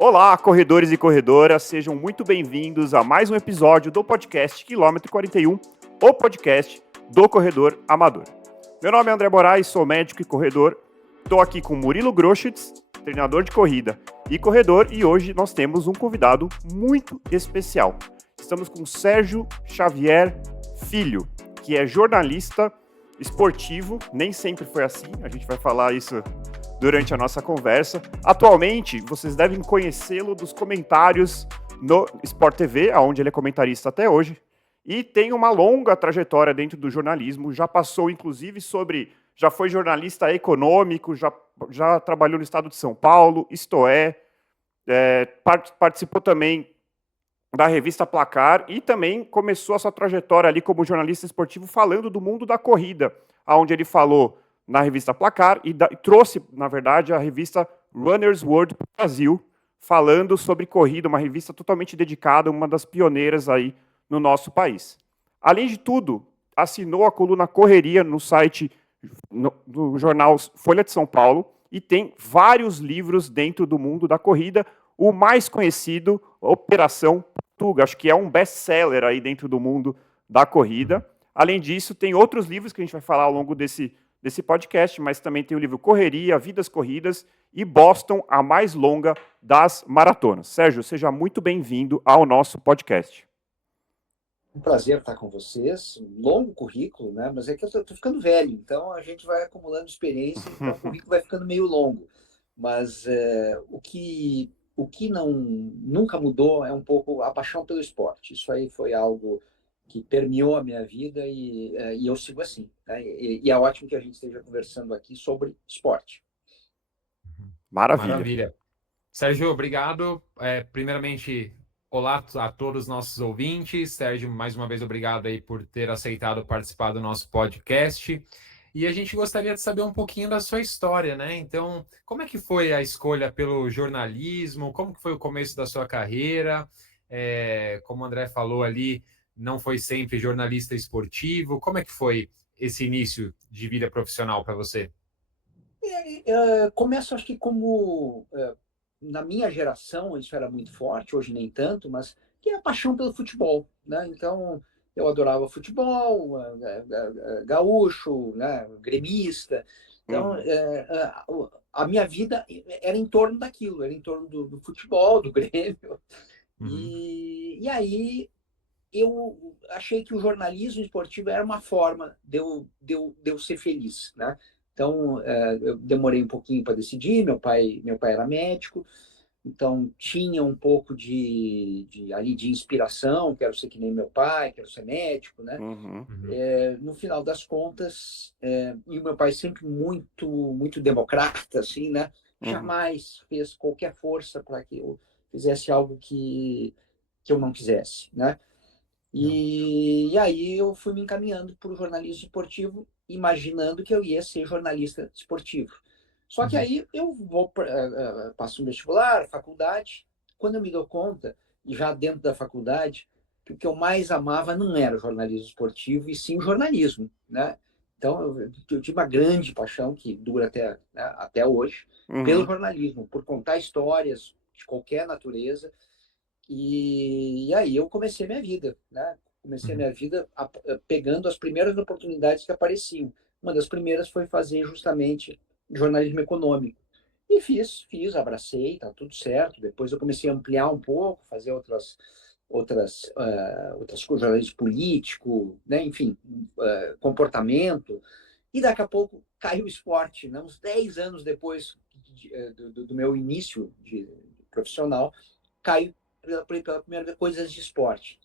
Olá, corredores e corredoras, sejam muito bem-vindos a mais um episódio do podcast Quilômetro 41, o podcast do corredor amador. Meu nome é André Moraes, sou médico e corredor. Estou aqui com Murilo Groschitz, treinador de corrida e corredor, e hoje nós temos um convidado muito especial. Estamos com Sérgio Xavier Filho, que é jornalista esportivo, nem sempre foi assim, a gente vai falar isso durante a nossa conversa. Atualmente, vocês devem conhecê-lo dos comentários no Sport TV, onde ele é comentarista até hoje, e tem uma longa trajetória dentro do jornalismo, já passou inclusive já foi jornalista econômico, já trabalhou no estado de São Paulo, isto é, participou também da revista Placar e também começou a sua trajetória ali como jornalista esportivo falando do mundo da corrida, onde ele falou na revista Placar e trouxe, na verdade, a revista Runner's World Brasil, falando sobre corrida, uma revista totalmente dedicada, uma das pioneiras aí no nosso país. Além de tudo, assinou a coluna Correria no site do jornal Folha de São Paulo e tem vários livros dentro do mundo da corrida. O mais conhecido, Operação Portuga, acho que é um best-seller aí dentro do mundo da corrida. Além disso, tem outros livros que a gente vai falar ao longo desse podcast, mas também tem o livro Correria, Vidas Corridas e Boston, a mais longa das maratonas. Sérgio, seja muito bem-vindo ao nosso podcast. Um prazer estar com vocês. Um longo currículo, né? Mas é que eu tô ficando velho, então a gente vai acumulando experiência, então o currículo vai ficando meio longo. Mas o que nunca mudou é um pouco a paixão pelo esporte. Isso aí foi algo que permeou a minha vida e eu sigo assim, né? E é ótimo que a gente esteja conversando aqui sobre esporte. Maravilha. Sérgio, obrigado. Primeiramente, olá a todos os nossos ouvintes. Sérgio, mais uma vez, obrigado aí por ter aceitado participar do nosso podcast. E a gente gostaria de saber um pouquinho da sua história, né? Então, como é que foi a escolha pelo jornalismo? Como que foi o começo da sua carreira? Como o André falou ali, não foi sempre jornalista esportivo. Como é que foi esse início de vida profissional para você? Começo, acho que como na minha geração isso era muito forte, hoje nem tanto, mas que é a paixão pelo futebol, né? Então eu adorava futebol, gaúcho, né? Gremista. Então a minha vida era em torno daquilo, era em torno do futebol, do Grêmio. E aí eu achei que o jornalismo esportivo era uma forma de eu ser feliz, né? Então, eu demorei um pouquinho para decidir. Meu pai era médico, então tinha um pouco ali de inspiração. Quero ser que nem meu pai, quero ser médico, né? No final das contas, e o meu pai sempre muito democrata, assim, né? Jamais fez qualquer força para que eu fizesse algo que eu não quisesse, né? E aí eu fui me encaminhando para o jornalismo esportivo, imaginando que eu ia ser jornalista esportivo. Só que aí eu passo um vestibular, faculdade. Quando eu me dou conta, já dentro da faculdade, que o que eu mais amava não era o jornalismo esportivo, e sim o jornalismo, né? Então eu tive uma grande paixão, que dura até hoje, pelo jornalismo, por contar histórias de qualquer natureza. E aí eu comecei minha vida, né? Comecei minha vida pegando as primeiras oportunidades que apareciam. Uma das primeiras foi fazer justamente jornalismo econômico. E fiz, abracei, tá tudo certo. Depois eu comecei a ampliar um pouco, fazer outras coisas, jornalismo político, né? Enfim, comportamento. E daqui a pouco caiu o esporte, né? Uns 10 anos depois do meu início de profissional, caiu pela primeira vez coisas de esporte.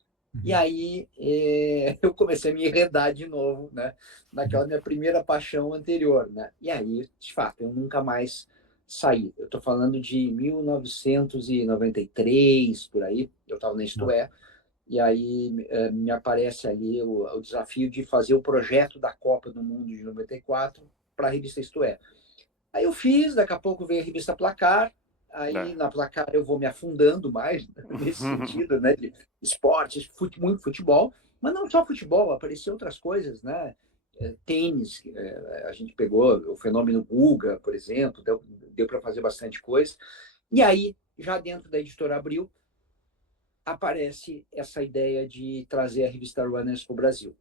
E aí eu comecei a me enredar de novo, né? Naquela minha primeira paixão anterior, né? E aí, de fato, eu nunca mais saí. Eu estou falando de 1993, por aí. Eu estava na Isto É. E aí me aparece ali o desafio de fazer o projeto da Copa do Mundo de 94 para a revista Isto É. Aí eu fiz, daqui a pouco veio a revista Placar. Aí na Placar eu vou me afundando mais nesse sentido, né? De esportes, muito futebol, mas não só futebol, apareciam outras coisas, né? Tênis, a gente pegou o fenômeno Guga, por exemplo, deu para fazer bastante coisa. E aí já dentro da editora Abril, aparece essa ideia de trazer a revista Runners para o Brasil.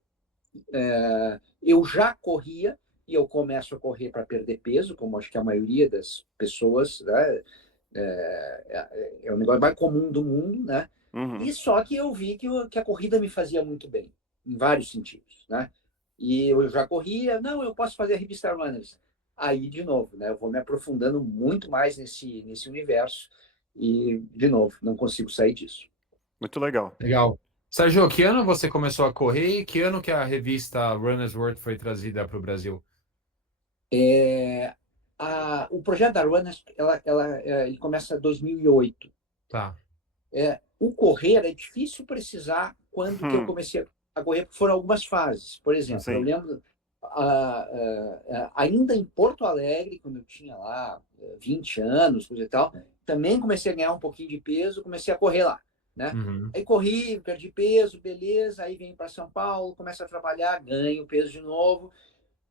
Eu já corria, e eu começo a correr para perder peso, como acho que a maioria das pessoas, né? É o negócio mais comum do mundo, né? Uhum. E só que eu vi que a corrida me fazia muito bem, em vários sentidos, né? E eu já corria, não, eu posso fazer a revista Runners. Aí, de novo, né? Eu vou me aprofundando muito mais nesse universo e, de novo, não consigo sair disso. Muito legal. Legal. Sérgio, que ano você começou a correr e que ano que a revista Runner's World foi trazida para o Brasil? O projeto da Runners, ele começa em 2008. Tá. O correr é difícil precisar quando que eu comecei a correr, porque foram algumas fases. Por exemplo, Sim. eu lembro ainda em Porto Alegre, quando eu tinha lá 20 anos, coisa e tal, também comecei a ganhar um pouquinho de peso, comecei a correr lá, né? Uhum. Aí corri, perdi peso, beleza, aí venho para São Paulo, começo a trabalhar, ganho peso de novo,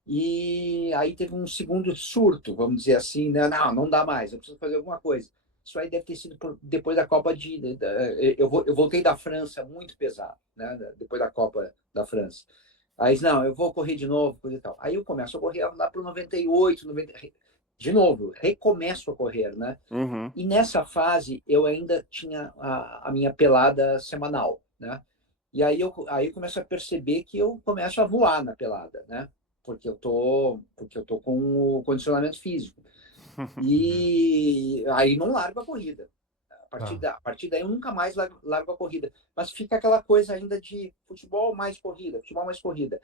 e aí teve um segundo surto, vamos dizer assim, né? Não dá mais, eu preciso fazer alguma coisa. Isso aí deve ter sido depois da Copa eu voltei da França muito pesado, né? Depois da Copa da França. Aí, não, eu vou correr de novo, coisa e tal. Aí eu começo a correr lá para o 98, 90, de novo, recomeço a correr, né? Uhum. E nessa fase eu ainda tinha a minha pelada semanal, né? E aí eu começo a perceber que eu começo a voar na pelada, né? Porque eu tô com o condicionamento físico. E aí não largo a corrida. A partir daí eu nunca mais largo a corrida. Mas fica aquela coisa ainda de futebol mais corrida, futebol mais corrida.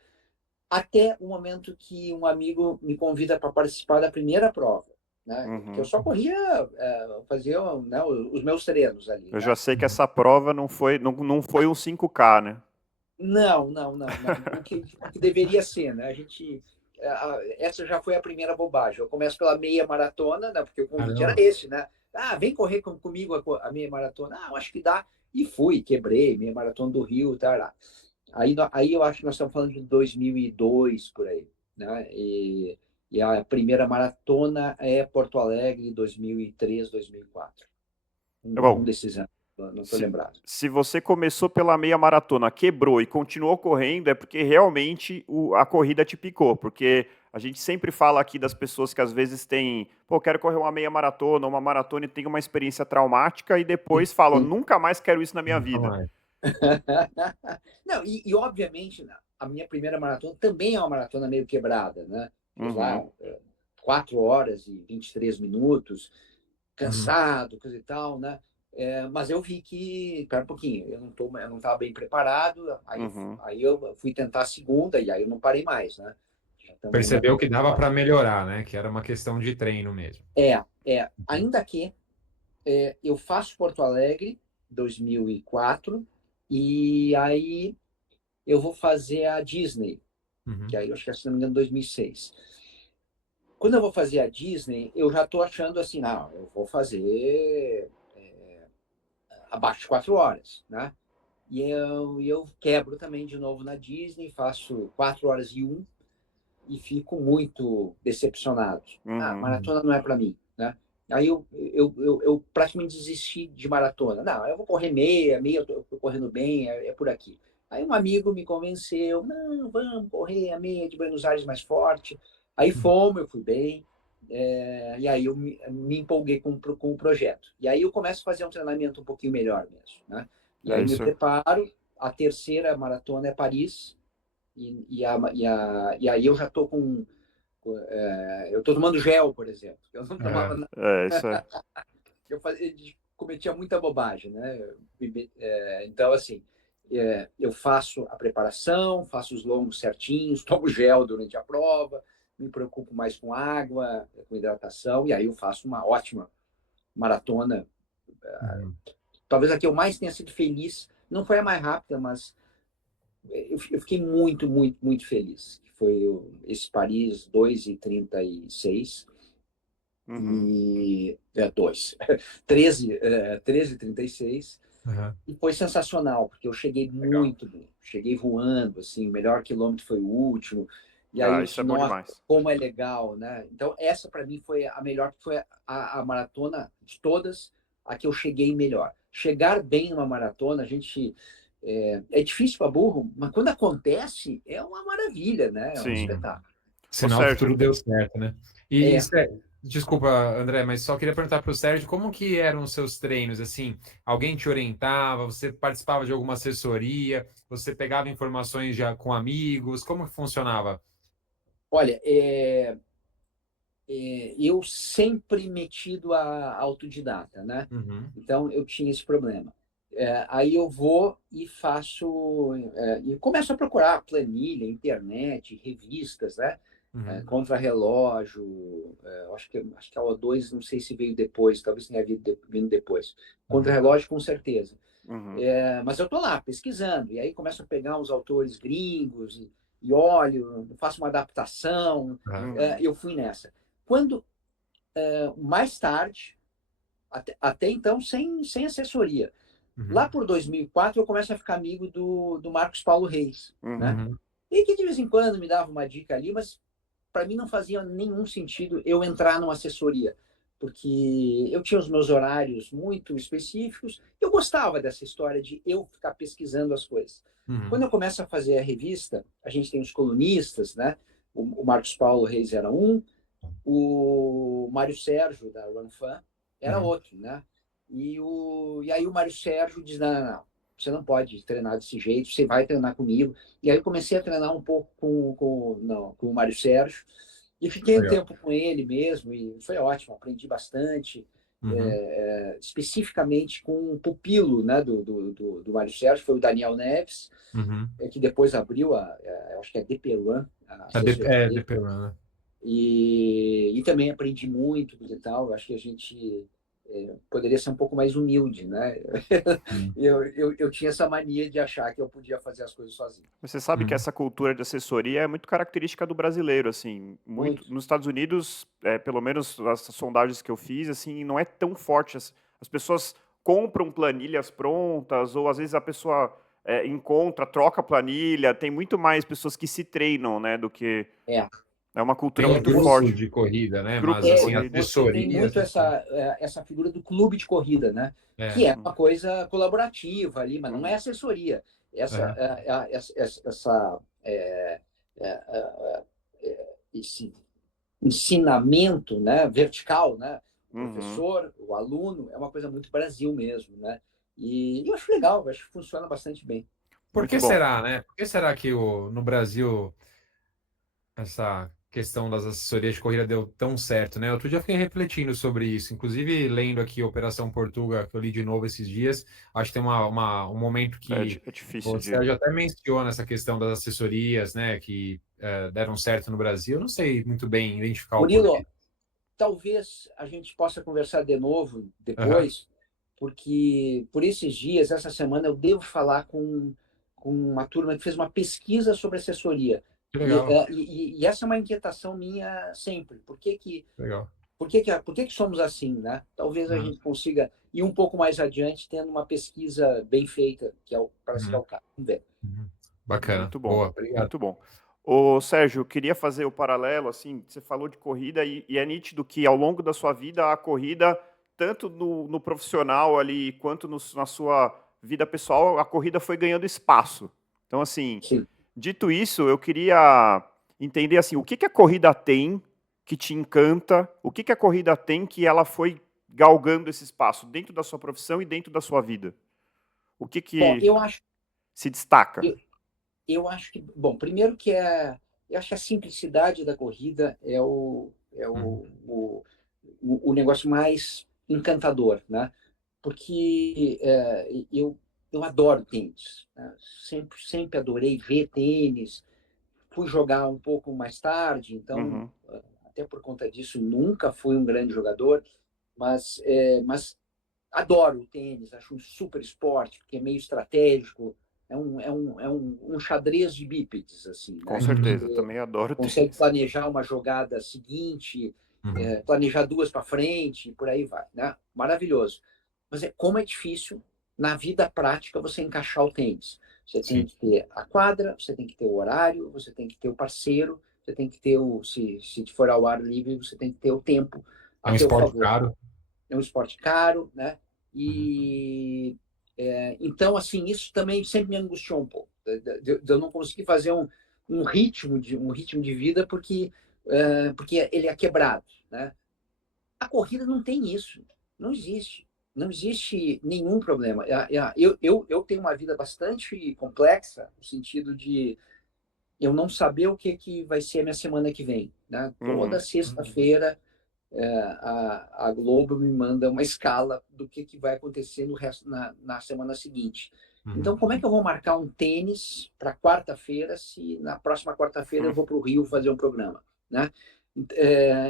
Até o momento que um amigo me convida para participar da primeira prova, né? Uhum. Que eu só corria, fazia, né, os meus treinos ali. Eu né? já sei que essa prova não foi um 5K, né? Não. O que deveria ser, né? Essa já foi a primeira bobagem. Eu começo pela meia maratona, né? Porque o convite era esse, né? Vem correr comigo a meia maratona. Eu acho que dá. E fui, quebrei, meia maratona do Rio, tá. Aí eu acho que nós estamos falando de 2002, por aí, né? E a primeira maratona é Porto Alegre, 2003, 2004. Um Bom, desses anos, não estou lembrado. se você começou pela meia maratona, quebrou e continuou correndo, é porque realmente a corrida te picou. Porque a gente sempre fala aqui das pessoas que às vezes têm, quero correr uma meia maratona, uma maratona e tem uma experiência traumática e depois falam, nunca mais quero isso na minha vida. Não, e obviamente a minha primeira maratona também é uma maratona meio quebrada, né? Fiz lá 4 horas e 23 minutos, cansado, coisa e tal, né? Mas eu vi que, espera um pouquinho, eu não estava bem preparado, aí eu fui tentar a segunda e aí eu não parei mais, né? Percebeu que dava para melhorar, né? Que era uma questão de treino mesmo. Ainda que eu faço Porto Alegre 2004 e aí eu vou fazer a Disney, que aí eu acho que, se não me engano, 2006. Quando eu vou fazer a Disney, eu já estou achando assim, não, eu vou fazer abaixo de 4 horas, né? E eu quebro também de novo na Disney, faço 4 horas e 1 e fico muito decepcionado. Maratona não é para mim, né? Aí eu praticamente desisti de maratona. Não, eu vou correr meia eu tô correndo bem, é por aqui. Aí um amigo me convenceu, não, vamos correr a meia de Buenos Aires mais forte. Aí fomos, eu fui bem, e aí eu me empolguei com o projeto. E aí eu começo a fazer um treinamento um pouquinho melhor mesmo, né? E aí me preparo, a terceira maratona é Paris, e aí eu já estou com... eu estou tomando gel, por exemplo. Eu não tomava nada. Isso é. Eu cometia muita bobagem, né? Então, assim, eu faço a preparação, faço os longos certinhos, tomo gel durante a prova, me preocupo mais com água, com hidratação, e aí eu faço uma ótima maratona. Talvez a que eu mais tenha sido feliz, não foi a mais rápida, mas eu fiquei muito, muito, muito feliz. Foi esse Paris 2:36 e 13:36 e foi sensacional, porque eu cheguei muito bem, cheguei voando, assim, o melhor quilômetro foi o último, e aí eu Isso disse, é bom nossa, demais. como é legal, né? Então essa para mim foi a melhor, que foi a maratona de todas, a que eu cheguei melhor. Chegar bem numa maratona, a gente é difícil para burro, mas quando acontece é uma maravilha, né? É um Sim. espetáculo. Sinal que Sérgio. tudo deu certo, né? Desculpa, André, mas só queria perguntar para o Sérgio como que eram os seus treinos, assim? Alguém te orientava? Você participava de alguma assessoria? Você pegava informações já com amigos? Como que funcionava? Olha, eu sempre metido a autodidata, né? Uhum, Então eu tinha esse problema. Aí eu vou e faço e começo a procurar planilha, internet, revistas, né? uhum, Contra-relógio, acho que a O2 não sei se veio depois, talvez tenha vindo depois. uhum, Contra-relógio com certeza. Uhum. Mas eu estou lá pesquisando e aí começo a pegar uns autores gringos e olho, faço uma adaptação. uhum, Eu fui nessa. Quando mais tarde, até então sem assessoria. Lá uhum, por 2004 eu começo a ficar amigo do Marcos Paulo Reis, né? uhum, E que de vez em quando me dava uma dica ali, mas para mim não fazia nenhum sentido eu entrar numa assessoria, porque eu tinha os meus horários muito específicos, eu gostava dessa história de eu ficar pesquisando as coisas. Quando uhum, eu começo a fazer a revista, a gente tem os colunistas, né? O Marcos Paulo Reis era um, o Mário Sérgio, da Run Fan, era uhum. outro, né? E aí o Mário Sérgio diz, não, você não pode treinar desse jeito, você vai treinar comigo. E aí eu comecei a treinar um pouco com o Mário Sérgio, e fiquei um Legal. tempo com ele mesmo, e foi ótimo, aprendi bastante, Uhum, especificamente com o pupilo, né, do Mário Sérgio, foi o Daniel Neves, uhum. que depois abriu, acho que é DP1, a assessoria dele, Dependendo, né? e também aprendi muito e tal. Acho que a gente poderia ser um pouco mais humilde, né? Uhum, Eu tinha essa mania de achar que eu podia fazer as coisas sozinho. Você sabe que uhum. essa cultura de assessoria é muito característica do brasileiro, assim, muito Muito. nos Estados Unidos, pelo menos as sondagens que eu fiz, assim, não é tão forte. As pessoas compram planilhas prontas, ou às vezes a pessoa encontra, troca planilha. Tem muito mais pessoas que se treinam, né, do que É, é uma cultura Tem muito grupos forte. de corrida, né? Grupos Mas de assim, corrida. você tem assessorias, muito assim. essa figura do clube de corrida, né? É. Que é uma coisa colaborativa ali, mas não é Uhum. assessoria. Aham. Esse ensinamento, né, vertical, né? O Uhum. professor, o aluno, é uma coisa muito Brasil mesmo, né? E eu acho legal, eu acho que funciona bastante bem. Por Muito que bom. será, né? Por que será que no Brasil essa questão das assessorias de corrida deu tão certo, né? Outro dia eu fiquei refletindo sobre isso, inclusive lendo aqui Operação Portuga, que eu li de novo esses dias. Acho que tem um momento que É difícil o de. Sérgio até menciona essa questão das assessorias, né? Que deram certo no Brasil. Eu não sei muito bem identificar o Murilo, porquê. talvez a gente possa conversar de novo Aham, depois, porque por esses dias, essa semana, eu devo falar com uma turma que fez uma pesquisa sobre assessoria. que E, legal, e essa é uma inquietação minha sempre. legal. Por que somos assim, né? Talvez a Uhum, gente consiga ir um pouco mais adiante tendo uma pesquisa bem feita, parece que é uhum, o caso. Vamos ver. uhum. Bacana, Muito bom, boa, obrigado. muito bom. Ô, Sérgio, eu queria fazer o paralelo, assim, você falou de corrida e é nítido que ao longo da sua vida, a corrida, tanto no profissional ali, quanto na sua vida pessoal, a corrida foi ganhando espaço. Então, assim, Sim. dito isso, eu queria entender, assim, o que que a corrida tem que te encanta, o que que a corrida tem que ela foi galgando esse espaço dentro da sua profissão e dentro da sua vida? O que Bom, que se destaca? eu, eu acho que, bom, primeiro eu acho que a simplicidade da corrida Uhum, o negócio mais encantador, né? Porque eu adoro tênis, né? Sempre adorei ver tênis, fui jogar um pouco mais tarde, então, Uhum, até por conta disso, nunca fui um grande jogador, mas adoro o tênis, acho um super esporte, porque é meio estratégico, um xadrez de bípedes, assim, com né? Que uhum, certeza, você também adoro consegue tênis. planejar uma jogada seguinte, uhum. planejar duas para frente, e por aí vai, né? Maravilhoso. Mas como é difícil na vida prática você encaixar o tênis. Você tem Sim. que ter a quadra, você tem que ter o horário, você tem que ter o parceiro, você tem que ter se for ao ar livre, você tem que ter o tempo É a um teu esporte favor. caro. É um esporte caro, né? E então, assim, isso também sempre me angustiou um pouco, de eu não conseguir fazer um ritmo de vida porque ele é quebrado, né? A corrida não tem isso, não existe. Não existe nenhum problema. Eu tenho uma vida bastante complexa, no sentido de eu não saber o que vai ser a minha semana que vem. Né? Toda sexta-feira a Globo me manda uma escala do que vai acontecer no resto, na semana seguinte. Então, como é que eu vou marcar um tênis para quarta-feira se na próxima quarta-feira eu vou para o Rio fazer um programa? Né?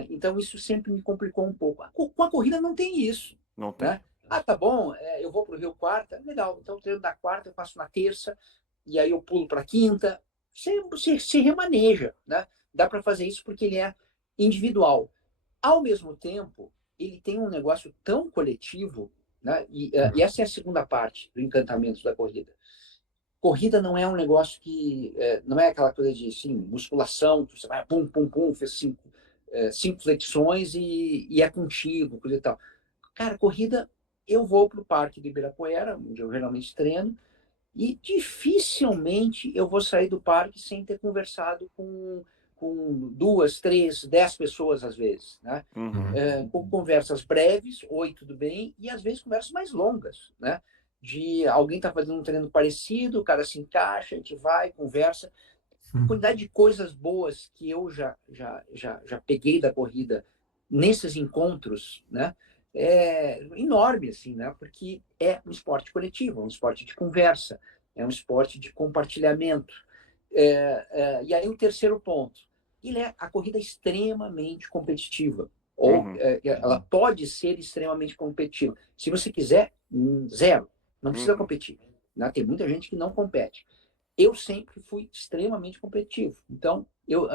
Então, isso sempre me complicou um pouco. Com a corrida não tem isso. Não tem. Né? Ah, tá bom, eu vou para o Rio quarta, legal. Então, o treino da quarta eu faço na terça, e aí eu pulo para quinta. Você se remaneja. Né? Dá para fazer isso porque ele é individual. Ao mesmo tempo, ele tem um negócio tão coletivo, né? E essa é a segunda parte do encantamento da corrida. Corrida não é um negócio que não é aquela coisa de assim, musculação, que você vai pum, pum, pum, fez cinco flexões e é contigo, coisa e tal. Cara, corrida, eu vou para o Parque do Ibirapuera, onde eu geralmente treino, e dificilmente eu vou sair do parque sem ter conversado com 2, 3, 10 pessoas às vezes, né? Com conversas breves, oi, tudo bem, e às vezes conversas mais longas, né? De alguém tá fazendo um treino parecido, o cara se encaixa, a gente vai, conversa. A quantidade de coisas boas que eu já peguei da corrida nesses encontros, né? É enorme, assim, né? Porque é um esporte coletivo, é um esporte de conversa, é um esporte de compartilhamento. E aí o terceiro ponto, a corrida é extremamente competitiva, ou ela pode ser extremamente competitiva. Se você quiser, zero, não precisa competir. Né? Tem muita gente que não compete. Eu sempre fui extremamente competitivo. Então,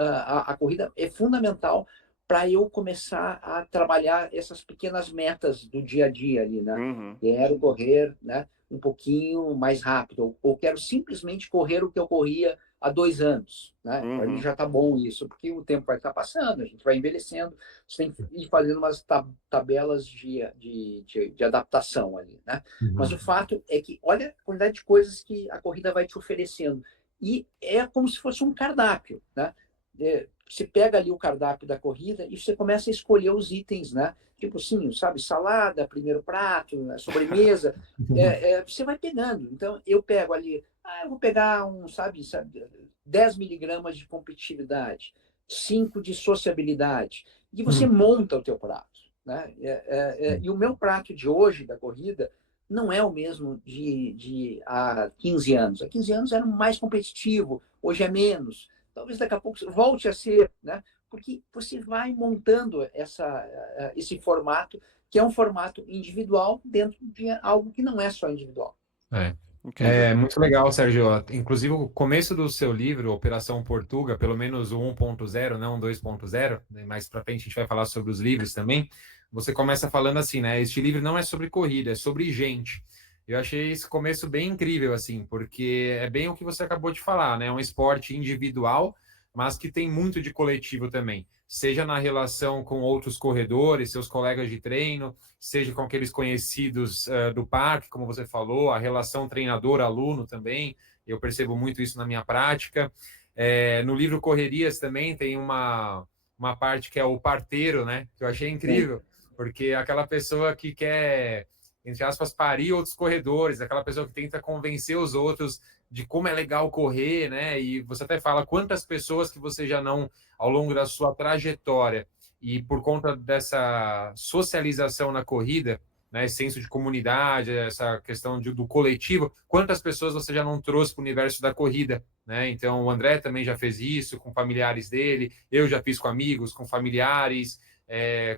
a corrida é fundamental para eu começar a trabalhar essas pequenas metas do dia a dia ali, né? Quero correr, né, um pouquinho mais rápido, ou quero simplesmente correr o que eu corria há 2 anos, né? Para mim já está bom isso, porque o tempo vai estar passando, a gente vai envelhecendo, você tem que ir fazendo umas tabelas de adaptação ali, né? Mas o fato é que olha a quantidade de coisas que a corrida vai te oferecendo. E é como se fosse um cardápio, né? Você pega ali o cardápio da corrida e você começa a escolher os itens, né? Tipo assim, sabe, salada, primeiro prato, sobremesa, você vai pegando. Então, eu pego ali, eu vou pegar sabe 10 miligramas de competitividade, 5 de sociabilidade, e você monta o teu prato, né? E o meu prato de hoje, da corrida, não é o mesmo de há 15 anos. Há 15 anos era mais competitivo, hoje é menos. Talvez daqui a pouco volte a ser, né? Porque você vai montando esse formato, que é um formato individual dentro de algo que não é só individual. É muito legal, Sérgio. Inclusive, o começo do seu livro, Operação Portuga, pelo menos o 1.0, não o 2.0, né? Mais para frente a gente vai falar sobre os livros também. Você começa falando assim, né? Este livro não é sobre corrida, é sobre gente. Eu achei esse começo bem incrível, assim, porque é bem o que você acabou de falar, né? É um esporte individual, mas que tem muito de coletivo também. Seja na relação com outros corredores, seus colegas de treino, seja com aqueles conhecidos do parque, como você falou, a relação treinador-aluno também, eu percebo muito isso na minha prática. No livro Correrias também tem uma parte que é o parteiro, né? Que eu achei incrível, porque aquela pessoa que quer, entre aspas, parir outros corredores, aquela pessoa que tenta convencer os outros de como é legal correr, né? E você até fala quantas pessoas que você já não, ao longo da sua trajetória, e por conta dessa socialização na corrida, né, senso de comunidade, essa questão do coletivo, quantas pessoas você já não trouxe para o universo da corrida, né? Então, o André também já fez isso com familiares dele, eu já fiz com amigos, com familiares,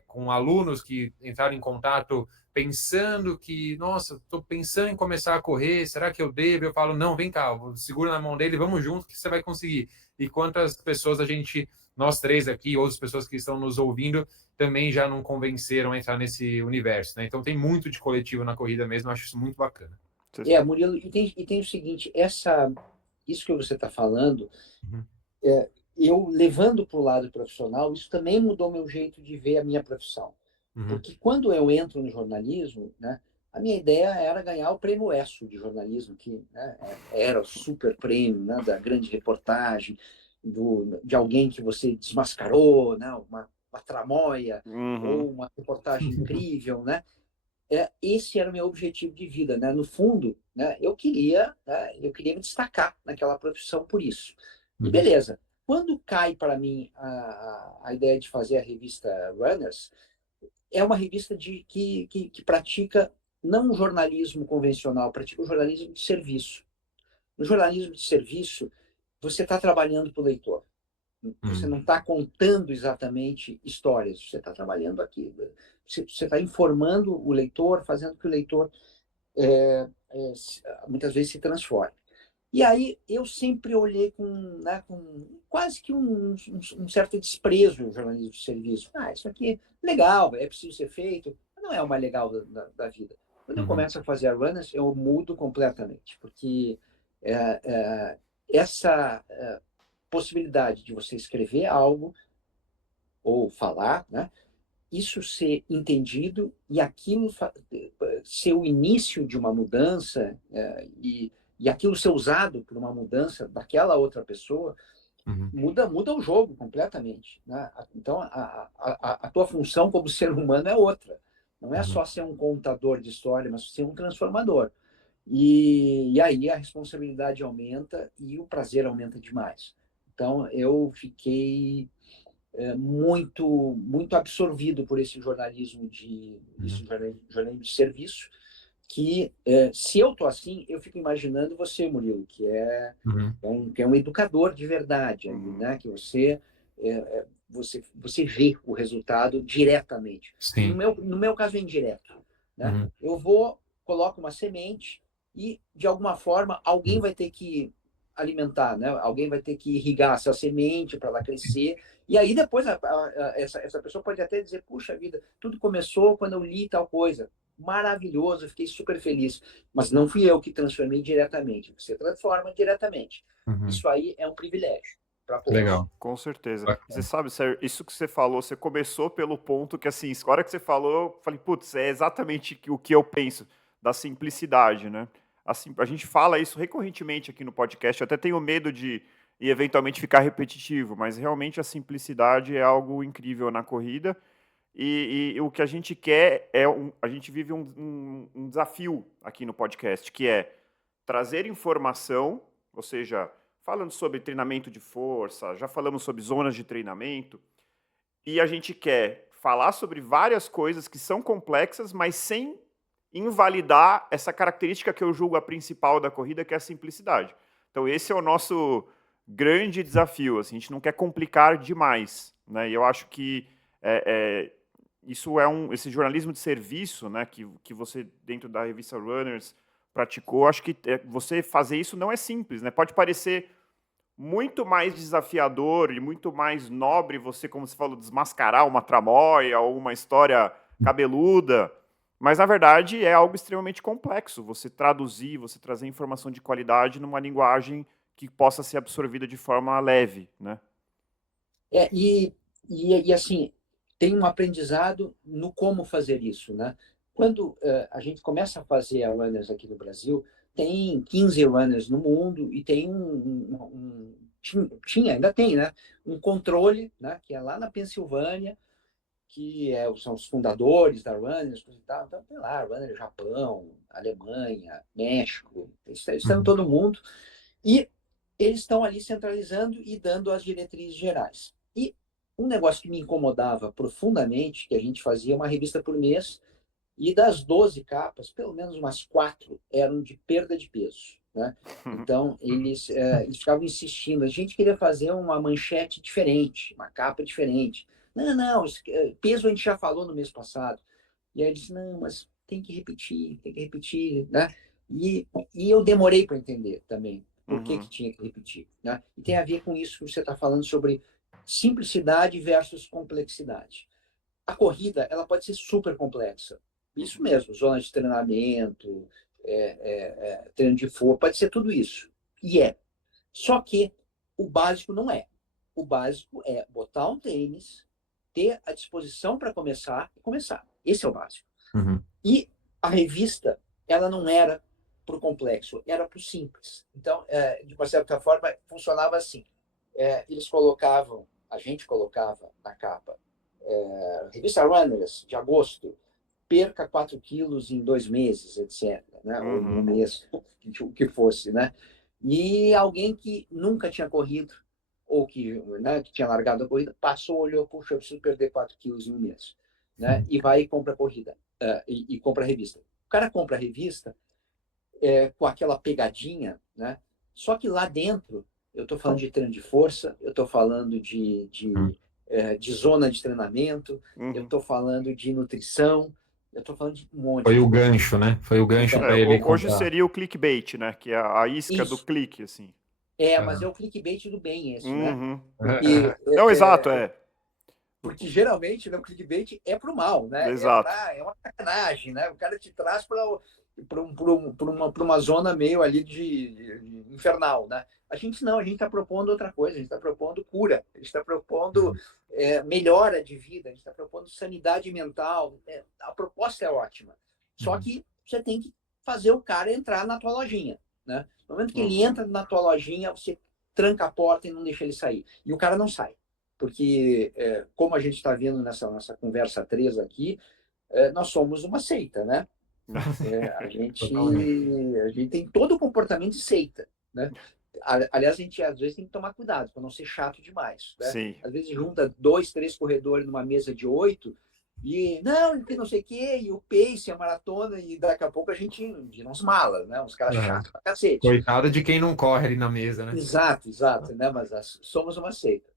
com alunos que entraram em contato pensando que, nossa, estou pensando em começar a correr, será que eu devo? Eu falo, não, vem cá, segura na mão dele, vamos junto que você vai conseguir. E quantas pessoas nós três aqui, outras pessoas que estão nos ouvindo, também já não convenceram a entrar nesse universo, né? Então tem muito de coletivo na corrida mesmo, eu acho isso muito bacana. Murilo, e tem o seguinte, isso que você está falando, eu levando para o lado profissional, isso também mudou meu jeito de ver a minha profissão. Porque quando eu entro no jornalismo, né, a minha ideia era ganhar o prêmio ESSO de jornalismo, que, né, era o super prêmio, né, da grande reportagem, de alguém que você desmascarou, né, uma tramóia, Uhum. ou uma reportagem incrível, né? Esse era o meu objetivo de vida, né? No fundo, né, eu queria me destacar naquela profissão por isso. E Uhum. beleza. Quando cai para mim a ideia de fazer a revista Runners, é uma revista que pratica não o jornalismo convencional, pratica o jornalismo de serviço. No jornalismo de serviço, você está trabalhando para o leitor. Você não está contando exatamente histórias, você está trabalhando aqui. Você está informando o leitor, fazendo que o leitor muitas vezes se transforme. E aí eu sempre olhei com quase que um certo desprezo o jornalismo de serviço. Isso aqui é legal, é preciso ser feito, mas não é o mais legal da vida. Quando eu Uhum. começo a fazer a Runners, eu mudo completamente, porque essa possibilidade de você escrever algo ou falar, né, isso ser entendido e aquilo ser o início de uma mudança, e aquilo ser usado por uma mudança daquela outra pessoa, Uhum. muda o jogo completamente, né? Então, a tua função como ser humano é outra. Não é Uhum. só ser um contador de história, mas ser um transformador. E aí a responsabilidade aumenta e o prazer aumenta demais. Então, eu fiquei muito absorvido por esse Uhum. jornalismo de serviço, que se eu tô assim, eu fico imaginando você, Murilo, Uhum. que é um educador de verdade ali, Uhum. né? Que você vê o resultado diretamente. No Sim. meu caso é indireto, né? Uhum. Eu coloco uma semente e de alguma forma alguém vai ter que alimentar, né? Alguém vai ter que irrigar essa semente para ela crescer. E aí depois essa pessoa pode até dizer, puxa vida, tudo começou quando eu li tal coisa. Maravilhoso, fiquei super feliz. Mas não fui eu que transformei diretamente. Você transforma diretamente. Uhum. Isso aí é um privilégio para poucos. Legal. Com certeza. E você Bacana. sabe, Sérgio, isso que você falou, você começou pelo ponto que, assim, a hora que você falou, eu falei, putz, é exatamente o que eu penso, da simplicidade, né? Assim, a gente fala isso recorrentemente aqui no podcast, eu até tenho medo de eventualmente ficar repetitivo, mas realmente a simplicidade é algo incrível na corrida. E o que a gente quer é a gente vive um desafio aqui no podcast, que é trazer informação, ou seja, falando sobre treinamento de força, já falamos sobre zonas de treinamento, e a gente quer falar sobre várias coisas que são complexas, mas sem invalidar essa característica que eu julgo a principal da corrida, que é a simplicidade. Então esse é o nosso grande desafio, assim, a gente não quer complicar demais, né? E eu acho que isso esse jornalismo de serviço, né, que você dentro da revista Runners praticou. Acho que você fazer isso não é simples, né? Pode parecer muito mais desafiador e muito mais nobre você, como você falou, desmascarar uma tramóia ou uma história cabeluda, mas na verdade é algo extremamente complexo. Você traduzir, você trazer informação de qualidade numa linguagem que possa ser absorvida de forma leve, né? É, e assim, tem um aprendizado no como fazer isso, né? Quando a gente começa a fazer a Runners aqui no Brasil, tem 15 Runners no mundo e tem ainda tem, né? Um controle, né? Que é lá na Pensilvânia, são os fundadores da Runners, e tal. Então tem lá, Runner Japão, Alemanha, México, estão em Uhum. todo mundo. E eles estão ali centralizando e dando as diretrizes gerais. E um negócio que me incomodava profundamente, que a gente fazia uma revista por mês, e das 12 capas, pelo menos umas 4 eram de perda de peso. Né? Então, eles ficavam insistindo. A gente queria fazer uma manchete diferente, uma capa diferente. Não, peso a gente já falou no mês passado. E aí eles, não, mas tem que repetir, né? E eu demorei para entender também por que Uhum. tinha que repetir, né? E tem a ver com isso que você está falando sobre simplicidade versus complexidade. A corrida, ela pode ser super complexa. Isso Uhum. mesmo, zonas de treinamento, treino de força, pode ser tudo isso. E é. Só que o básico não é. O básico é botar um tênis, ter a disposição para começar e começar. Esse é o básico. Uhum. E a revista, ela não era para o complexo, era para o simples. Então, de uma certa forma, funcionava assim. Eles colocavam, a gente colocava na capa, revista Runners, de agosto, perca 4 quilos em 2 meses, etc. Né? Ou em um mês, o que fosse. Né? E alguém que nunca tinha corrido, ou que tinha largado a corrida, passou, olhou, puxa, eu preciso perder 4 quilos em um mês. Né? E vai e compra a corrida, e compra a revista. O cara compra a revista com aquela pegadinha, né? Só que lá dentro, eu estou falando de treino de força, eu estou falando de zona de treinamento, eu estou falando de nutrição, eu estou falando de um monte Foi de o coisa. gancho, né? Foi o gancho para ele Hoje comprar. seria o clickbait, né? Que é a isca do Isso. clique, assim. Mas é o clickbait do bem, esse, né? Porque, não, exato, Porque geralmente, né, o clickbait é pro mal, né? Exato. É uma sacanagem, né? O cara te traz para uma zona meio ali de infernal, né? A gente não, a gente está propondo outra coisa, a gente está propondo cura, a gente está propondo melhora de vida, a gente está propondo sanidade mental. A proposta é ótima. Só que você tem que fazer o cara entrar na tua lojinha, né? No momento que ele entra na tua lojinha, você tranca a porta e não deixa ele sair. E o cara não sai. Porque, como a gente está vendo nessa nossa conversa 3 aqui, nós somos uma seita, né? A gente tem todo o comportamento de seita, né? Aliás, a gente às vezes tem que tomar cuidado para não ser chato demais, né? Sim. Às vezes junta 2, 3 corredores numa mesa de 8 e não sei o quê, e o pace, a maratona, e daqui a pouco a gente vira uns malas, né? Uns caras chatos pra cacete. Coitado de quem não corre ali na mesa, né? Exato, né? Mas somos uma seita.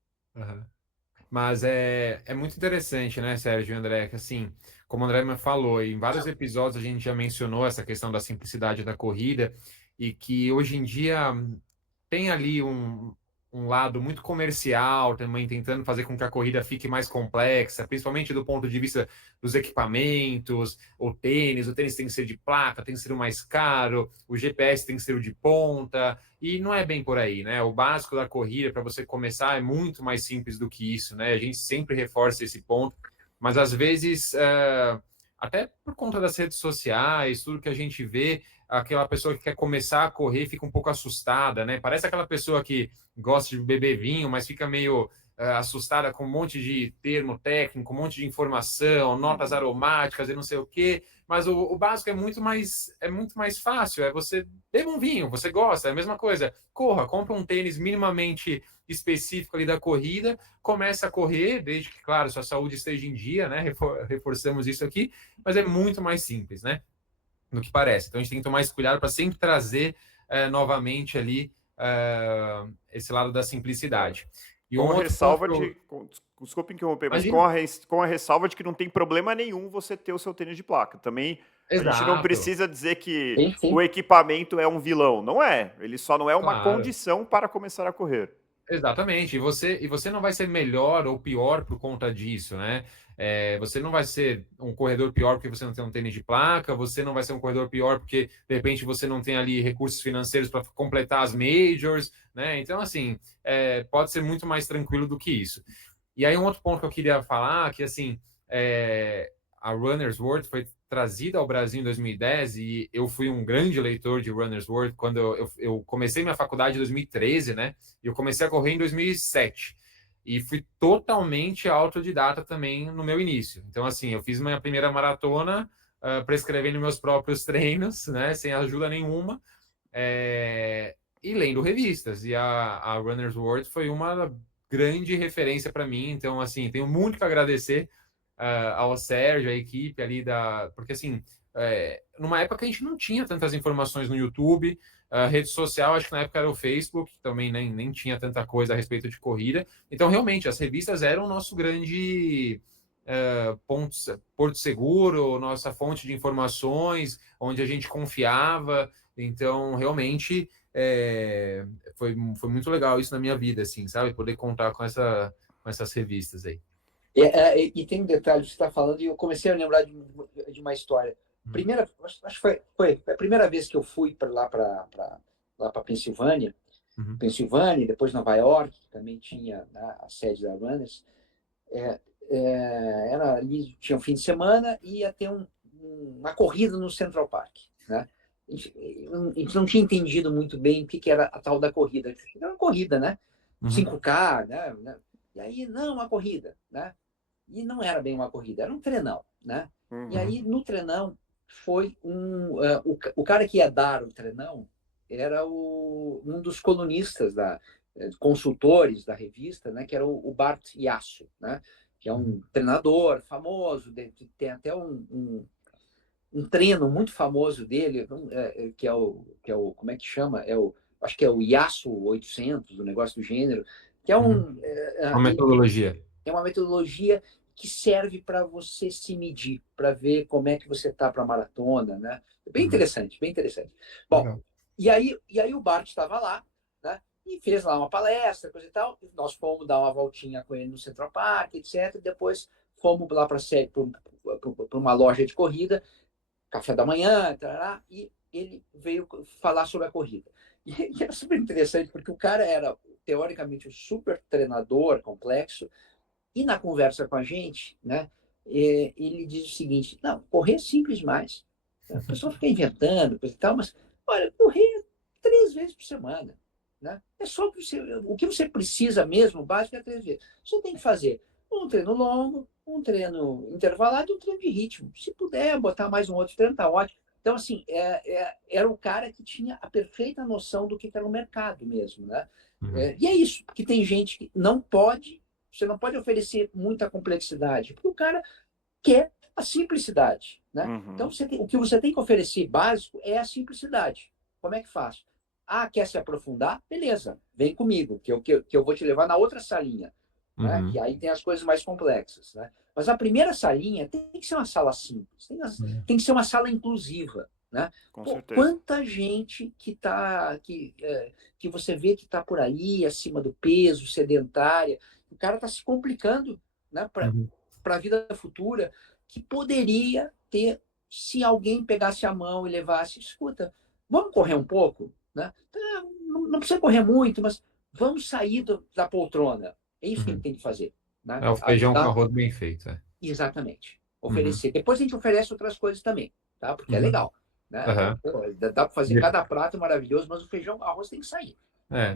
Mas é muito interessante, né, Sérgio e André, que assim, como o André me falou, em vários episódios a gente já mencionou essa questão da simplicidade da corrida e que hoje em dia tem ali um lado muito comercial também, tentando fazer com que a corrida fique mais complexa, principalmente do ponto de vista dos equipamentos, o tênis tem que ser de placa, tem que ser o mais caro, o GPS tem que ser o de ponta, e não é bem por aí, né? O básico da corrida, para você começar, é muito mais simples do que isso, né? A gente sempre reforça esse ponto, mas às vezes, até por conta das redes sociais, tudo que a gente vê, aquela pessoa que quer começar a correr fica um pouco assustada, né? Parece aquela pessoa que gosta de beber vinho, mas fica meio assustada com um monte de termo técnico, um monte de informação, notas aromáticas e não sei o quê. Mas o básico é muito mais fácil. É você beber um vinho, você gosta, é a mesma coisa. Corra, compra um tênis minimamente específico ali da corrida, começa a correr, desde que, claro, sua saúde esteja em dia, né? Reforçamos isso aqui, mas é muito mais simples, né? No que parece. Então a gente tem que tomar esse cuidado para sempre trazer novamente ali esse lado da simplicidade. E com um a outro ressalva ponto de. Desculpa interromper, mas Imagina. com a ressalva de que não tem problema nenhum você ter o seu tênis de placa. Também a gente não Exato. precisa dizer que Sim. o equipamento é um vilão. Não é. Ele só não é uma Claro. condição para começar a correr. Exatamente. E você não vai ser melhor ou pior por conta disso, né? Você não vai ser um corredor pior porque você não tem um tênis de placa, você não vai ser um corredor pior porque, de repente, você não tem ali recursos financeiros para completar as majors, né? Então, assim, pode ser muito mais tranquilo do que isso. E aí, um outro ponto que eu queria falar, que, assim, a Runner's World foi trazida ao Brasil em 2010 e eu fui um grande leitor de Runner's World quando eu comecei minha faculdade em 2013, né? E eu comecei a correr em 2007. E fui totalmente autodidata também no meu início. Então, assim, eu fiz minha primeira maratona prescrevendo meus próprios treinos, né? Sem ajuda nenhuma. E lendo revistas. E a Runner's World foi uma grande referência para mim. Então, assim, tenho muito que agradecer ao Sérgio, à equipe ali porque assim, numa época que a gente não tinha tantas informações no YouTube, rede social, acho que na época era o Facebook, também nem tinha tanta coisa a respeito de corrida. Então, realmente, as revistas eram o nosso grande porto seguro, nossa fonte de informações, onde a gente confiava. Então, realmente, foi muito legal isso na minha vida, assim, sabe? Poder contar com essas revistas aí. E tem um detalhe que você está falando, e eu comecei a lembrar de uma história. Acho que foi a primeira vez que eu fui lá para Pensilvânia, Pensilvânia, depois Nova York, que também tinha, né, a sede da Runners. Era ali, tinha um fim de semana e ia ter uma corrida no Central Park, né? A gente não tinha entendido muito bem o que era a tal da corrida. Era uma corrida, né? 5K, né? E aí, não, uma corrida, né? E não era bem uma corrida, era um treinão, né? E aí, no treinão, foi o cara que ia dar o treinão era um dos colunistas, consultores da revista, né? Que era o Bart Yasso, né? Que é um treinador famoso, tem até um treino muito famoso dele, que é o como é que chama? Acho que é o Yasso 800, o negócio do gênero, que é uma metodologia. É uma metodologia que serve para você se medir, para ver como é que você está para a maratona, né? Bem interessante, bem interessante. Bom, Legal. e aí o Bart estava lá, né? E fez lá uma palestra, coisa e tal. Nós fomos dar uma voltinha com ele no Central Park, etc. Depois fomos lá para uma loja de corrida, café da manhã, tarará, e ele veio falar sobre a corrida. E era super interessante, porque o cara era, teoricamente, um super treinador complexo, e na conversa com a gente, né, ele diz o seguinte: não, correr é simples demais. O pessoal fica inventando, coisa e tal, mas, olha, correr 3 vezes por semana. Né? É só o que você precisa mesmo, básico, é 3 vezes. Você tem que fazer um treino longo, um treino intervalado e um treino de ritmo. Se puder botar mais um outro treino, tá ótimo. Então, assim, era o cara que tinha a perfeita noção do que era o mercado mesmo, né? E é isso, que tem gente que você não pode oferecer muita complexidade, porque o cara quer a simplicidade, né? Então, o que você tem que oferecer básico é a simplicidade. Como é que faz? Ah, quer se aprofundar? Beleza, vem comigo, que eu vou te levar na outra salinha, né? Que aí tem as coisas mais complexas, né? Mas a primeira salinha tem que ser uma sala simples, tem que ser uma sala inclusiva, né? Quanta gente que você vê que está por aí, acima do peso, sedentária, o cara está se complicando, né, para a vida futura, que poderia ter, se alguém pegasse a mão e levasse, escuta, vamos correr um pouco, né? Não precisa correr muito, mas vamos sair da poltrona. É isso que a gente tem que fazer. Né? É o feijão com arroz bem feito. Exatamente. Oferecer. Depois a gente oferece outras coisas também, tá? Porque é legal. Né? Dá para fazer cada prato maravilhoso, mas o feijão com arroz tem que sair.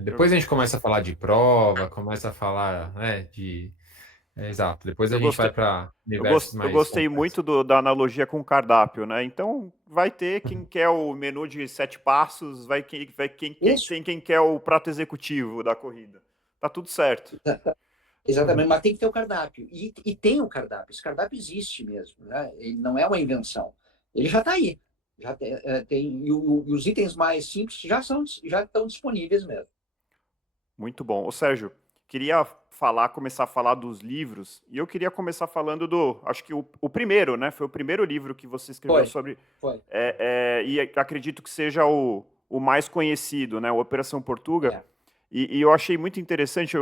Depois a gente começa a falar de prova, começa a falar, né, de... exato. Depois a gente vai para universos mais Eu gostei complexos. muito da analogia com o cardápio, né? Então, vai ter quem quer o menu de 7 passos, quem quer o prato executivo da corrida. Tá tudo certo. Exatamente, mas tem que ter o cardápio. E tem o cardápio. Esse cardápio existe mesmo, né? Ele não é uma invenção. Ele já está aí. Já tem, e os itens mais simples já estão disponíveis mesmo. Muito bom. Ô, Sérgio, queria começar a falar dos livros, e eu queria começar falando acho que o primeiro, né? Foi o primeiro livro que você escreveu sobre... Foi. E acredito que seja o mais conhecido, né? O Operação Portuga. E eu achei muito interessante,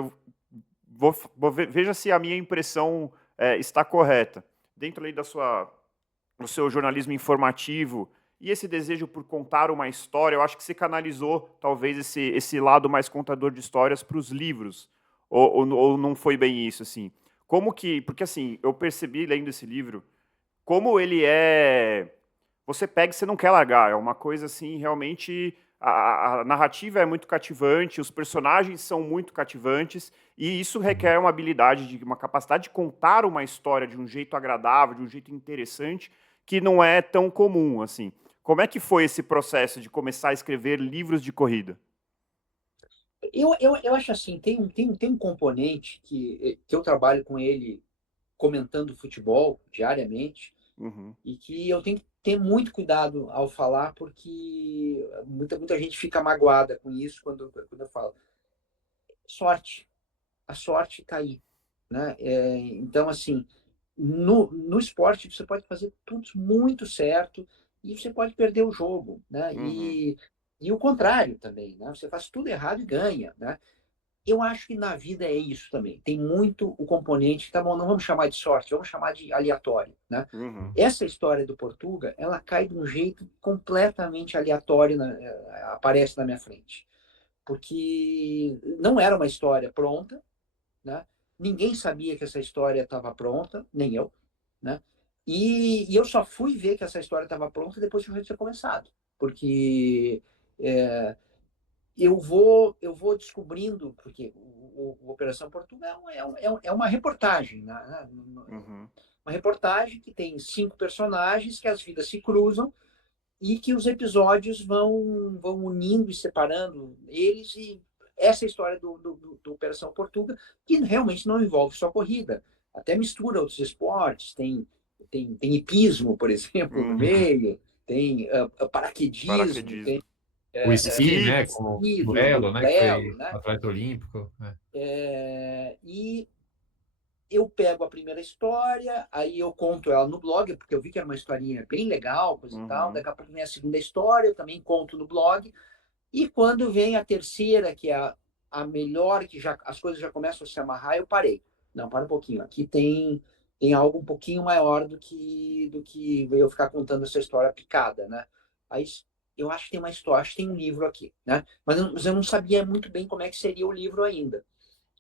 veja se a minha impressão está correta. Dentro ali do seu jornalismo informativo e esse desejo por contar uma história, eu acho que você canalizou talvez esse lado mais contador de histórias para os livros, ou não foi bem isso, assim? Porque assim, eu percebi lendo esse livro, como ele você pega e você não quer largar, é uma coisa assim, realmente, a narrativa é muito cativante, os personagens são muito cativantes, e isso requer uma habilidade, uma capacidade de contar uma história de um jeito agradável, de um jeito interessante, que não é tão comum, assim. Como é que foi esse processo de começar a escrever livros de corrida? Eu acho assim, tem um componente que eu trabalho com ele comentando futebol diariamente, e que eu tenho que ter muito cuidado ao falar, porque muita gente fica magoada com isso quando eu falo. Sorte. A sorte está aí. Né? Então, assim, no esporte você pode fazer tudo muito certo e você pode perder o jogo. Né? E o contrário também. Né? Você faz tudo errado e ganha. Né? Eu acho que na vida é isso também. Tem muito o componente, tá bom, não vamos chamar de sorte, vamos chamar de aleatório. Né? Essa história do Portuga, ela cai de um jeito completamente aleatório, aparece na minha frente. Porque não era uma história pronta, né? Ninguém sabia que essa história estava pronta, nem eu. Né? E eu só fui ver que essa história estava pronta depois que eu já tinha começado. Porque eu vou descobrindo, porque o Operação Portugal é uma reportagem, né? Uhum. Uma reportagem que tem 5 personagens que as vidas se cruzam e que os episódios vão unindo e separando eles. E essa história do Operação Portuga, que realmente não envolve só corrida, até mistura outros esportes, tem hipismo, por exemplo, no Uhum. meio, tem paraquedismo, Paraquedismo. tem O esqui, Esqui. né? Com esqui o Elo, né? Que duelo, foi né? atleta olímpico. Né? E eu pego a primeira história, aí eu conto ela no blog, porque eu vi que era uma historinha bem legal, coisa e tal. Uhum. Daqui a pouco vem a segunda história, eu também conto no blog. E quando vem a terceira, que é a melhor, que já as coisas já começam a se amarrar, eu parei. Não, para um pouquinho. Aqui tem algo um pouquinho maior do que eu ficar contando essa história picada, né? Aí eu acho que tem uma história, acho que tem um livro aqui, né? Mas eu não sabia muito bem como é que seria o livro ainda.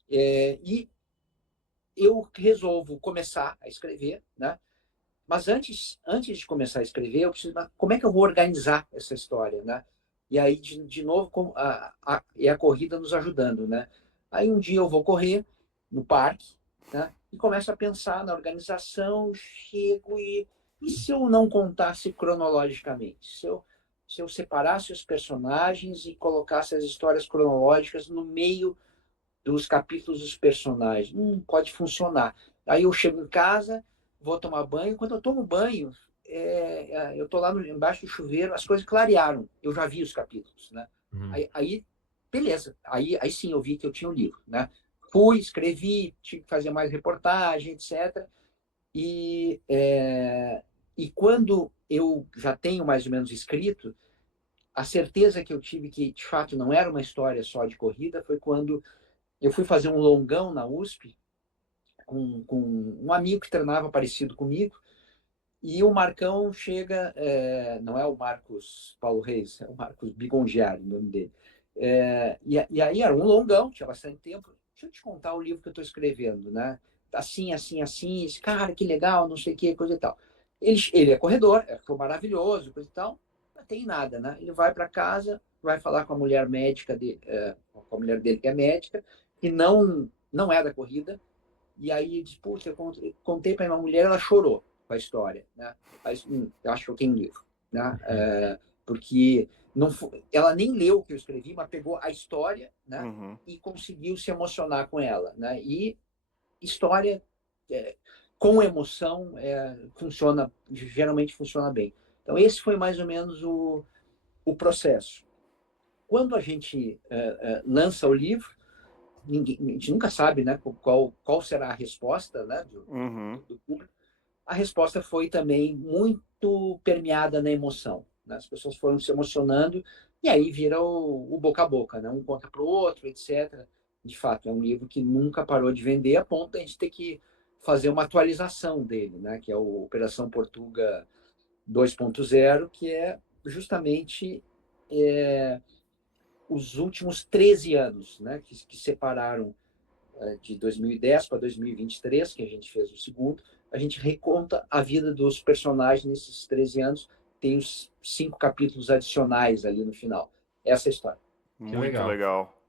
E eu resolvo começar a escrever, né? Mas antes de começar a escrever, eu preciso, como é que eu vou organizar essa história, né? E aí, de novo, a corrida nos ajudando, né? Aí um dia eu vou correr no parque, né? E começo a pensar na organização, chego e se eu não contasse cronologicamente? Se eu separasse os personagens e colocasse as histórias cronológicas no meio dos capítulos dos personagens. Pode funcionar. Aí eu chego em casa, vou tomar banho. Quando eu tomo banho, eu estou lá embaixo do chuveiro, as coisas clarearam. Eu já vi os capítulos, né? Uhum. Aí beleza. Aí sim eu vi que eu tinha o livro, né? Fui, escrevi, tive que fazer mais reportagem, etc. E, e quando eu já tenho mais ou menos escrito, a certeza que eu tive que, de fato, não era uma história só de corrida foi quando eu fui fazer um longão na USP com um amigo que treinava parecido comigo, e o Marcão chega, não é o Marcos Paulo Reis, é o Marcos Bigongiari, o nome dele. E aí era um longão, tinha bastante tempo. Deixa eu te contar o livro que eu estou escrevendo, né? Assim, assim, assim, esse cara, que legal, não sei o que, coisa e tal. Ele é corredor, foi maravilhoso, coisa e tal, não tem nada, né? Ele vai para casa, vai falar com a mulher médica, com a mulher dele que é médica, que não é da corrida, e aí diz, putz, eu contei para uma mulher, ela chorou com a história, né? Aí, eu acho que eu tenho um livro, né? Porque ela nem leu o que eu escrevi, mas pegou a história, né? Uhum. E conseguiu se emocionar com ela, né? E história com emoção geralmente funciona bem. Então esse foi mais ou menos o processo. Quando a gente lança o livro, a gente nunca sabe, né, qual será a resposta, né, Uhum. do público. A resposta foi também muito permeada na emoção, né? As pessoas foram se emocionando e aí vira o boca a boca, né? Um conta para o outro, etc. De fato, é um livro que nunca parou de vender, a ponto de a gente ter que fazer uma atualização dele, né? Que é o Operação Portuga 2.0, que é justamente os últimos 13 anos, né? Que separaram de 2010 para 2023, que a gente fez o segundo. A gente reconta a vida dos personagens nesses 13 anos. Tem os 5 capítulos adicionais ali no final. Essa é a história. Que Muito legal. legal.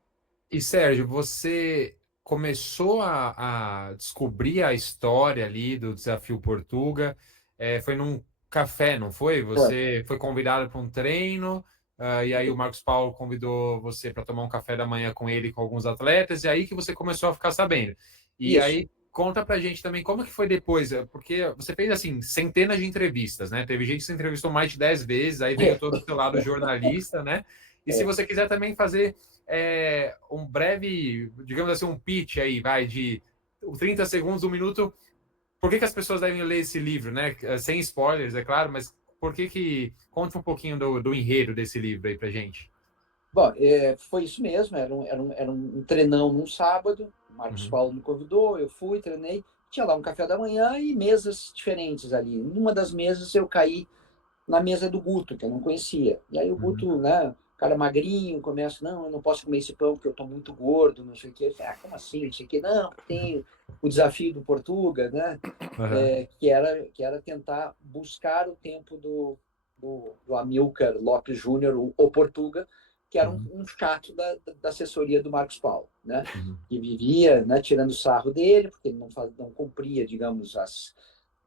E Sérgio, você começou a descobrir a história ali do Desafio Portuga, foi num café, não foi? Você foi convidado para um treino, e aí o Marcos Paulo convidou você para tomar um café da manhã com ele, com alguns atletas, e aí que você começou a ficar sabendo. E Isso. aí conta pra gente também como que foi depois, porque você fez assim centenas de entrevistas, né? Teve gente que você entrevistou mais de 10 vezes, aí veio todo o seu lado jornalista, né? E se você quiser também fazer um breve, digamos assim, um pitch aí, vai, de 30 segundos, 1 minuto. Por que as pessoas devem ler esse livro, né? Sem spoilers, é claro, mas por que conta um pouquinho do enredo desse livro aí pra gente. Bom, foi isso mesmo. Era um treinão num sábado. O Marcos Uhum. Paulo me convidou, eu fui, treinei. Tinha lá um café da manhã e mesas diferentes ali. Numa das mesas eu caí na mesa do Guto, que eu não conhecia. E aí o Uhum. Guto, né, cara magrinho, começa, não, eu não posso comer esse pão porque eu estou muito gordo, não sei o quê. Como assim? Não sei o quê. Não, tem o desafio do Portuga, né? Que era tentar buscar o tempo do Amilcar Lopes Júnior, o Portuga, que era um chato da assessoria do Marcos Paulo, né? Que vivia, né, tirando sarro dele, porque ele não cumpria, digamos, as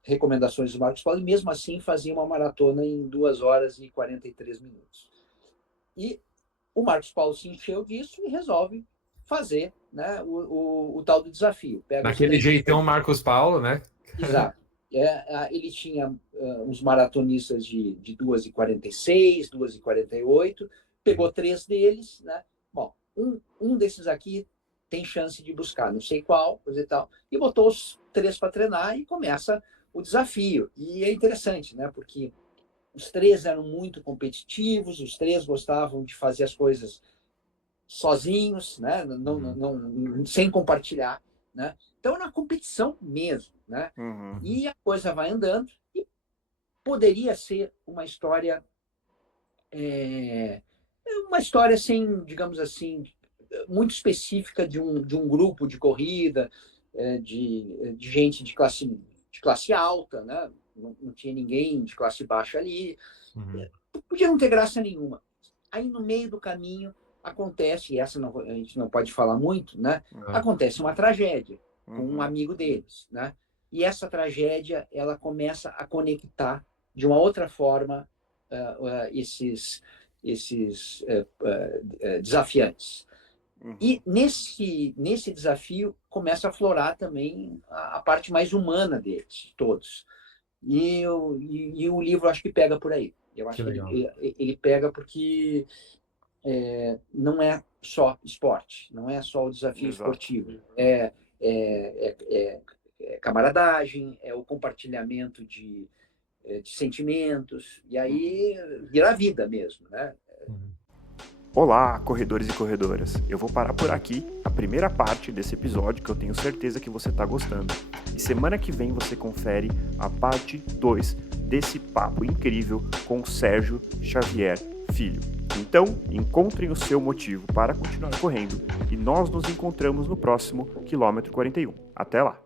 recomendações do Marcos Paulo, e mesmo assim fazia uma maratona em 2 horas e 43 minutos. E o Marcos Paulo se encheu disso e resolve fazer, né, o tal do desafio. Daquele jeitão Marcos Paulo, né? Exato. Ele tinha uns maratonistas de 2h46, 2h48, pegou 3 deles, né? Bom, um desses aqui tem chance de buscar, não sei qual, coisa e tal, e botou os 3 para treinar e começa o desafio. E é interessante, né? Porque os 3 eram muito competitivos, os 3 gostavam de fazer as coisas sozinhos, né? Sem compartilhar, né? Então, na competição mesmo, né? E a coisa vai andando e poderia ser uma história sem, digamos assim, muito específica de um grupo de corrida, de gente de classe alta, né? Não tinha ninguém de classe baixa ali. Podia não ter graça nenhuma. Aí, no meio do caminho, acontece, e essa a gente não pode falar muito, né? Acontece uma tragédia com um amigo deles, né? E essa tragédia, ela começa a conectar de uma outra forma esses desafiantes. E nesse desafio começa a aflorar também a parte mais humana deles, todos. E o livro acho que pega por aí. Eu acho que ele pega porque não é só esporte, não é só o desafio esportivo. É camaradagem, é o compartilhamento de sentimentos, e aí vira a vida mesmo, né? Olá, corredores e corredoras. Eu vou parar por aqui a primeira parte desse episódio, que eu tenho certeza que você está gostando. E semana que vem você confere a parte 2 desse papo incrível com o Sérgio Xavier Filho. Então, encontrem o seu motivo para continuar correndo e nós nos encontramos no próximo quilômetro 41. Até lá!